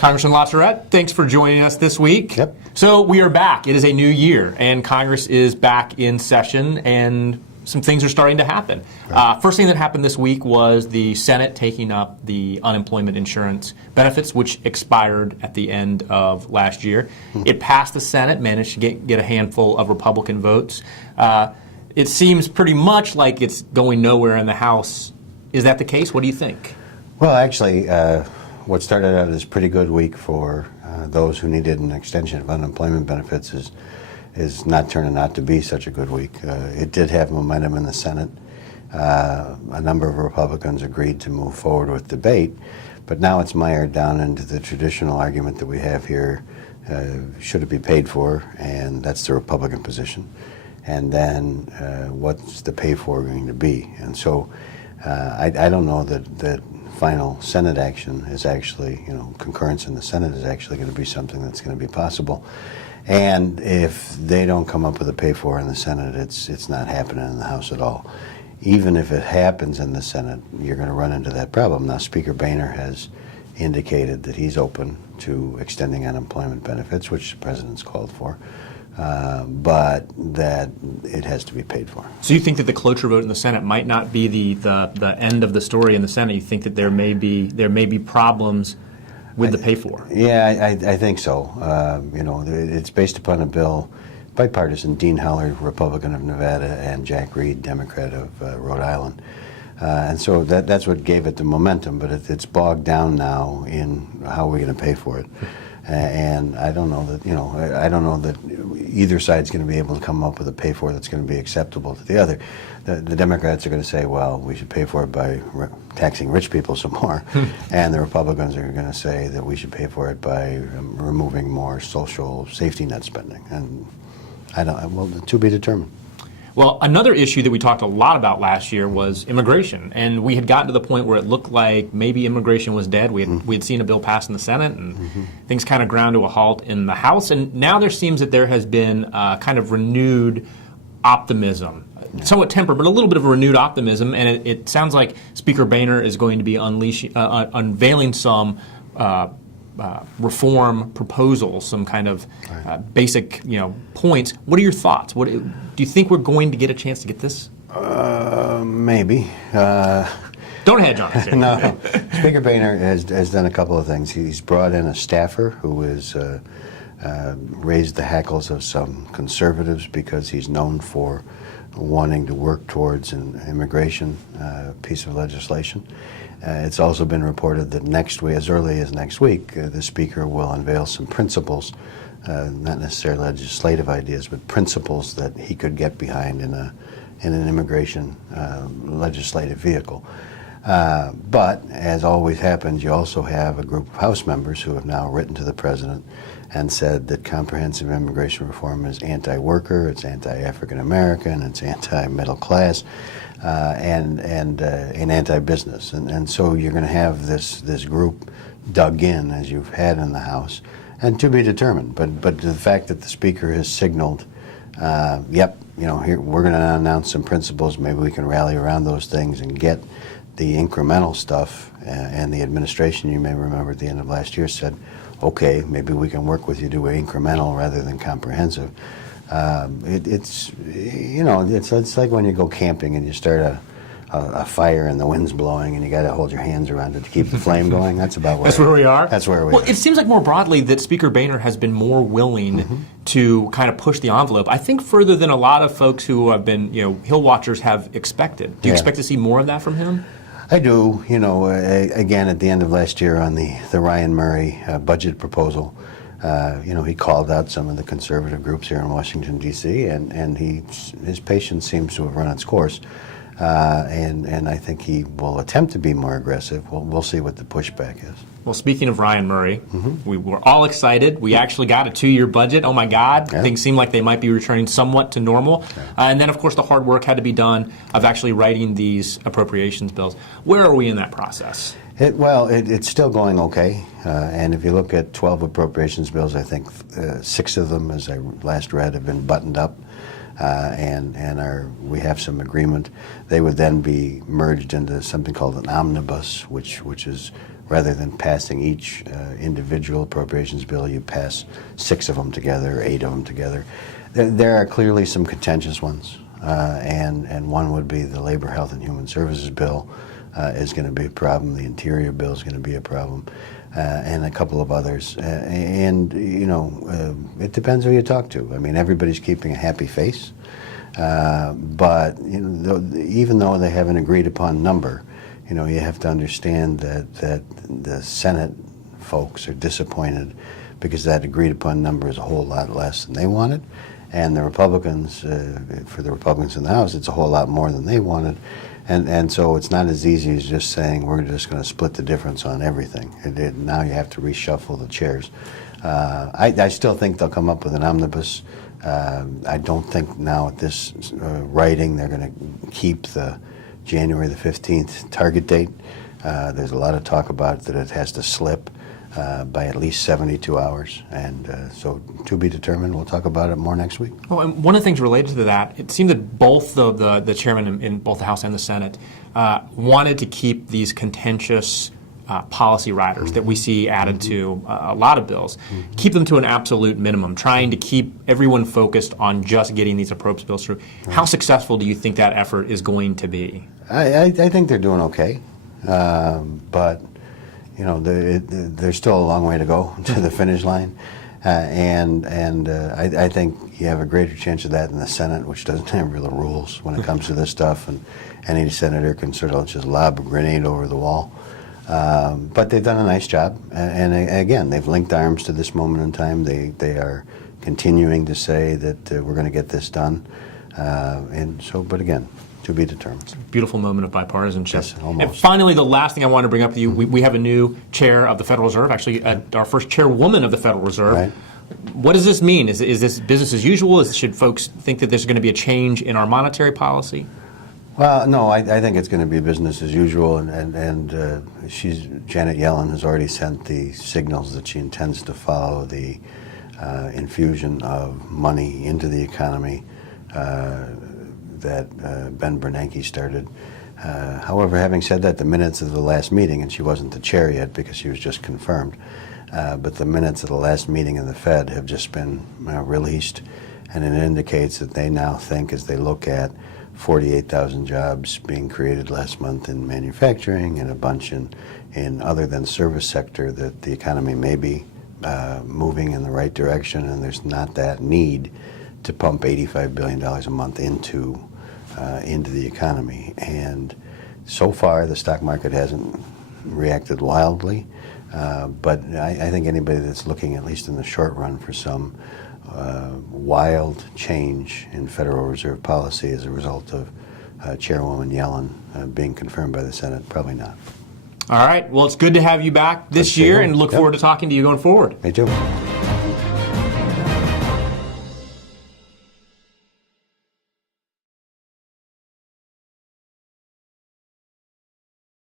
Congressman LaTourette, thanks for joining us this week. Yep. So we are back. It is a new year, and Congress is back in session, and some things are starting to happen. Right. First thing that happened this week was the Senate taking up the unemployment insurance benefits, which expired at the end of last year. It passed the Senate, managed to get a handful of Republican votes. It seems pretty much like it's going nowhere in the House. Is that the case? What do you think? Well, actually, what started out as a pretty good week for those who needed an extension of unemployment benefits is not turning out to be such a good week. It did have momentum in the Senate. A number of Republicans agreed to move forward with debate, but now it's mired down into the traditional argument that we have here, should it be paid for, and that's the Republican position. And then what's the pay for going to be? And so I don't know that final Senate action is actually, concurrence in the Senate is actually going to be something that's going to be possible. And if they don't come up with a pay for in the Senate, it's not happening in the House at all. Even if it happens in the Senate, you're going to run into that problem. Now, Speaker Boehner has indicated that he's open to extending unemployment benefits, which the President's called for, but that it has to be paid for. So you think that the cloture vote in the Senate might not be the end of the story in the Senate? You think that there may be problems with the pay for? Yeah, I think so. It's based upon a bill, bipartisan, Dean Heller, Republican of Nevada, and Jack Reed, Democrat of Rhode Island. And so that's what gave it the momentum, but it's bogged down now in how we're going to pay for it. And I don't know that either side's going to be able to come up with a pay for that's going to be acceptable to the other. The Democrats are going to say, well, we should pay for it by taxing rich people some more, and the Republicans are going to say that we should pay for it by removing more social safety net spending. And to be determined. Well, another issue that we talked a lot about last year was immigration, and we had gotten to the point where it looked like maybe immigration was dead. We had seen a bill pass in the Senate, and things kind of ground to a halt in the House, and now there seems that there has been kind of renewed optimism, somewhat tempered, but a little bit of a renewed optimism, and it sounds like Speaker Boehner is going to be unveiling some reform proposals, some kind of basic, points. What are your thoughts? Do you think we're going to get a chance to get this? Maybe. Don't hedge on it. No. Speaker Boehner has done a couple of things. He's brought in a staffer who has raised the hackles of some conservatives because he's known for wanting to work towards an immigration piece of legislation. It's also been reported that next week, as early as next week, the Speaker will unveil some principles, not necessarily legislative ideas, but principles that he could get behind in an immigration legislative vehicle. But, as always happens, you also have a group of House members who have now written to the President and said that comprehensive immigration reform is anti-worker, it's anti-African American, it's anti-middle class, and anti-business. And so you're going to have this group dug in, as you've had in the House, and to be determined. But the fact that the Speaker has signaled, here we're going to announce some principles, maybe we can rally around those things and get the incremental stuff, and the administration, you may remember at the end of last year, said, okay, maybe we can work with you to do incremental rather than comprehensive. It's like when you go camping and you start a fire and the wind's blowing and you got to hold your hands around it to keep the flame going. That's about where we are. That's where we are. Well, it seems like more broadly that Speaker Boehner has been more willing to kind of push the envelope. I think further than a lot of folks who have been, Hill watchers have expected. Do you expect to see more of that from him? I do. Again, at the end of last year on the Ryan Murray budget proposal, he called out some of the conservative groups here in Washington, D.C., and his patience seems to have run its course. And I think he will attempt to be more aggressive. We'll see what the pushback is. Well, speaking of Ryan Murray, we were all excited. We actually got a 2-year budget. Oh, my God. Yeah. Things seem like they might be returning somewhat to normal. Yeah. And then, of course, the hard work had to be done of actually writing these appropriations bills. Where are we in that process? It's still going okay. And if you look at 12 appropriations bills, I think 6 of them, as I last read, have been buttoned up. We have some agreement. They would then be merged into something called an omnibus, which is rather than passing each individual appropriations bill, you pass 6 of them together, 8 of them together. There are clearly some contentious ones, and one would be the Labor, Health, and Human Services bill is going to be a problem. The Interior bill is going to be a problem, and a couple of others. And it depends who you talk to. I mean, everybody's keeping a happy face, but even though they have an agreed upon number, you have to understand that the Senate folks are disappointed because that agreed upon number is a whole lot less than they wanted. And the Republicans, for the Republicans in the House, it's a whole lot more than they wanted. And so it's not as easy as just saying we're just going to split the difference on everything. Now you have to reshuffle the chairs. I still think they'll come up with an omnibus. I don't think now at this writing they're going to keep the January the 15th target date. There's a lot of talk about that it has to slip by at least 72 hours, and so to be determined. We'll talk about it more next week. Well, and one of the things related to that, it seemed that both the chairman in both the House and the Senate wanted to keep these contentious policy riders that we see added to a lot of bills, keep them to an absolute minimum, trying to keep everyone focused on just getting these appropriations bills through. How successful do you think that effort is going to be? I think they're doing okay, but there's still a long way to go to the finish line, and I think you have a greater chance of that in the Senate, which doesn't have real rules when it comes to this stuff, and any senator can sort of just lob a grenade over the wall. But they've done a nice job, and again, they've linked arms to this moment in time. They are continuing to say that we're going to get this done, and so. But again, to be determined. Beautiful moment of bipartisanship. Yes, almost. And finally, the last thing I want to bring up to you, we have a new chair of the Federal Reserve, actually our first chairwoman of the Federal Reserve. Right. What does this mean? Is this business as usual? Should folks think that there's going to be a change in our monetary policy? Well, no, I think it's going to be business as usual, and Janet Yellen has already sent the signals that she intends to follow the infusion of money into the economy that Ben Bernanke started. However, having said that, the minutes of the last meeting, and she wasn't the chair yet because she was just confirmed, but the minutes of the last meeting of the Fed have just been released, and it indicates that they now think, as they look at 48,000 jobs being created last month in manufacturing and a bunch in other than service sector, that the economy may be moving in the right direction, and there's not that need to pump $85 billion a month into the economy. And so far, the stock market hasn't reacted wildly, but I think anybody that's looking, at least in the short run, for some wild change in Federal Reserve policy as a result of Chairwoman Yellen being confirmed by the Senate, probably not. All right. Well, it's good to have you back this year, and look forward to talking to you going forward. Me too.